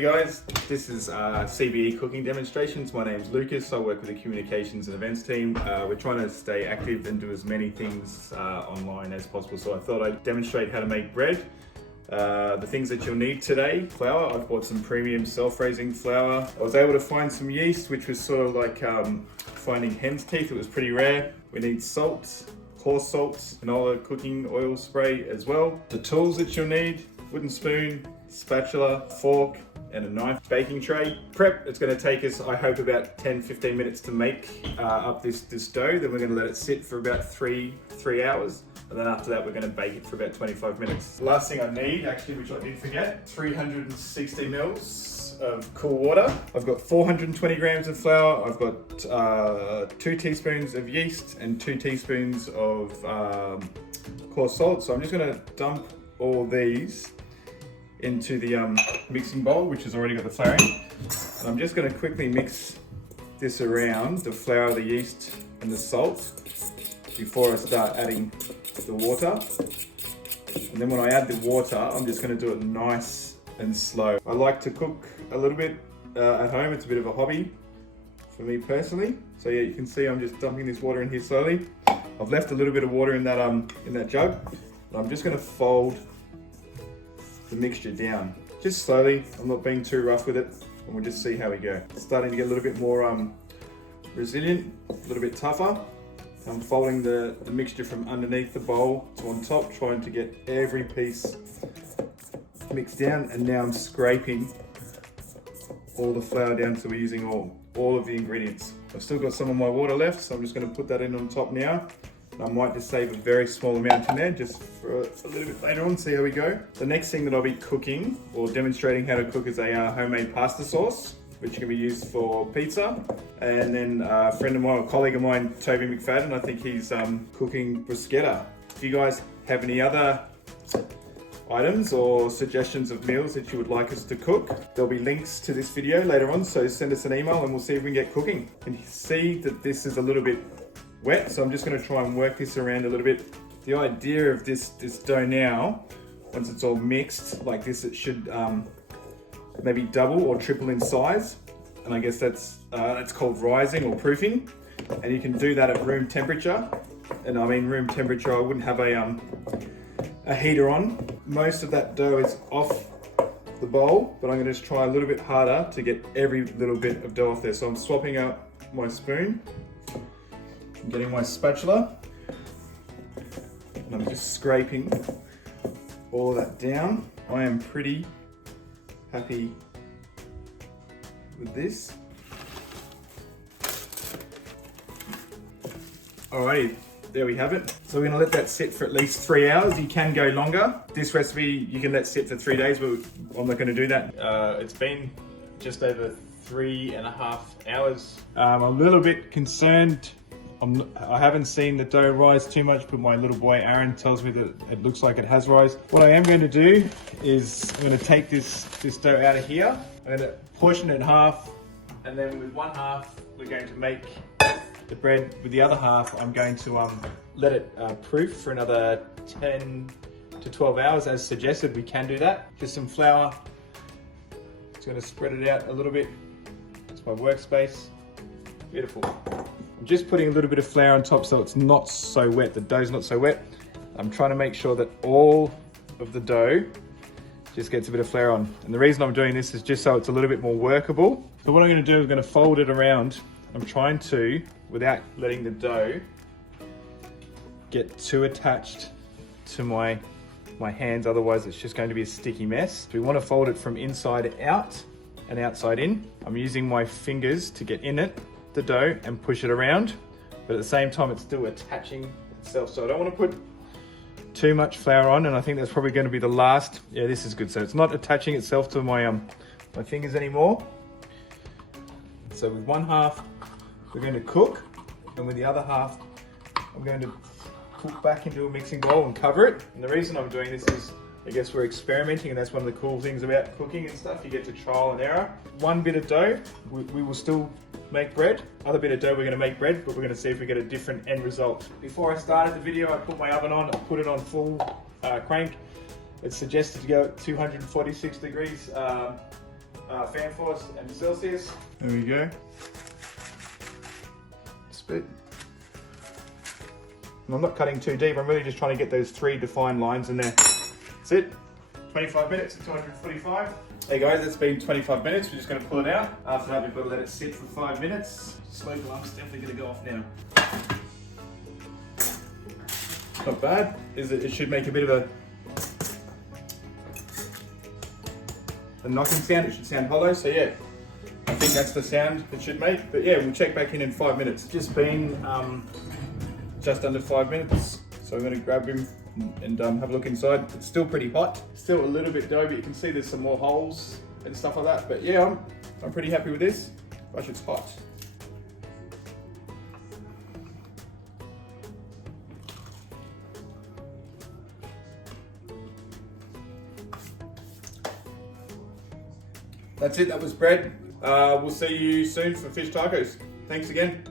Hey guys, this is CBE cooking demonstrations. My name's Lucas. I work with the communications and events team. We're trying to stay active and do as many things online as possible. So I thought I'd demonstrate how to make bread. The things that you'll need today: flour. I've bought some premium self-raising flour. I was able to find some yeast, which was sort of like finding hen's teeth. It was pretty rare. We need salt, coarse salt, canola cooking oil spray as well. The tools that you'll need: wooden spoon, spatula, fork, and a knife. Baking tray. Prep, it's going to take us, I hope, about 10-15 minutes to make up this dough. Then we're going to let it sit for about three hours. And then after that, we're going to bake it for about 25 minutes. The last thing I need, actually, which I did forget, 360 mils of cool water. I've got 420 grams of flour. I've got 2 teaspoons of yeast and 2 teaspoons of coarse salt. So I'm just going to dump all these into the mixing bowl, which has already got the flour in. And I'm just going to quickly mix this around, the flour, the yeast, and the salt, before I start adding the water. And then when I add the water, I'm just going to do it nice and slow. I like to cook a little bit at home. It's a bit of a hobby for me personally. So yeah, you can see I'm just dumping this water in here slowly. I've left a little bit of water in that jug. And I'm just going to fold the mixture down just slowly. I'm not being too rough with it, and we'll just see how we go. It's starting to get a little bit more resilient, a little bit tougher. I'm folding the mixture from underneath the bowl to on top, trying to get every piece mixed down, and now I'm scraping all the flour down, so we're using all of the ingredients. I've still got some of my water left, so I'm just going to put that in on top now. I might just save a very small amount in there just for a little bit later on, see how we go. The next thing that I'll be cooking or demonstrating how to cook is a homemade pasta sauce, which can be used for pizza. And then a friend of mine, a colleague of mine, Toby McFadden, I think he's cooking bruschetta. If you guys have any other items or suggestions of meals that you would like us to cook, there'll be links to this video later on, so send us an email and we'll see if we can get cooking. You can see that this is a little bit wet, so I'm just going to try and work this around a little bit. The idea of this dough now, once it's all mixed like this, it should maybe double or triple in size, and I guess that's called rising or proofing, and you can do that at room temperature. And I mean room temperature, I wouldn't have a heater on. Most of that dough is off the bowl, but I'm going to just try a little bit harder to get every little bit of dough off there. So I'm swapping out my spoon, I'm getting my spatula, and I'm just scraping all of that down. I am pretty happy with this. Alrighty, there we have it. So we're gonna let that sit for at least 3 hours. You can go longer. This recipe you can let sit for 3 days, but I'm not gonna do that. It's been just over 3.5 hours. I'm a little bit concerned. I haven't seen the dough rise too much, but my little boy Aaron tells me that it looks like it has rise. What I am going to do is I'm going to take this dough out of here. I'm going to portion it in half, and then with one half we're going to make the bread. With the other half I'm going to let it proof for another 10 to 12 hours as suggested. We can do that. Just some flour. Just going to spread it out a little bit. It's my workspace. Beautiful. I'm just putting a little bit of flour on top so it's not so wet, the dough's not so wet. I'm trying to make sure that all of the dough just gets a bit of flour on. And the reason I'm doing this is just so it's a little bit more workable. So what I'm going to do is I'm going to fold it around. I'm trying to, without letting the dough get too attached to my hands, otherwise it's just going to be a sticky mess. So we want to fold it from inside out and outside in. I'm using my fingers to get in the dough and push it around, but at the same time it's still attaching itself, so I don't want to put too much flour on, and I think that's probably going to be the last. Yeah, this is good, so it's not attaching itself to my fingers anymore. So with one half we're going to cook, and with the other half I'm going to cook back into a mixing bowl and cover it. And the reason I'm doing this is, I guess we're experimenting, and that's one of the cool things about cooking and stuff. You get to trial and error. One bit of dough, we will still make bread. Other bit of dough, we're going to make bread, but we're going to see if we get a different end result. Before I started the video, I put my oven on. I put it on full crank. It's suggested to go at 246 degrees fan force and Celsius. There we go. Spit. And I'm not cutting too deep, I'm really just trying to get those 3 defined lines in there. That's it. 25 minutes at 245. Hey guys, it's been 25 minutes. We're just going to pull it out. After that, we've got to let it sit for 5 minutes. Smoke alarm's definitely going to go off now. Not bad. It should make a bit of a knocking sound. It should sound hollow. So yeah, I think that's the sound it should make. But yeah, we'll check back in 5 minutes. Just been just under 5 minutes. So I'm going to grab him and have a look inside. It's still pretty hot. Still a little bit doughy. You can see there's some more holes and stuff like that. But yeah, I'm pretty happy with this. Gosh, it's hot. That's it, that was bread. We'll see you soon for fish tacos. Thanks again.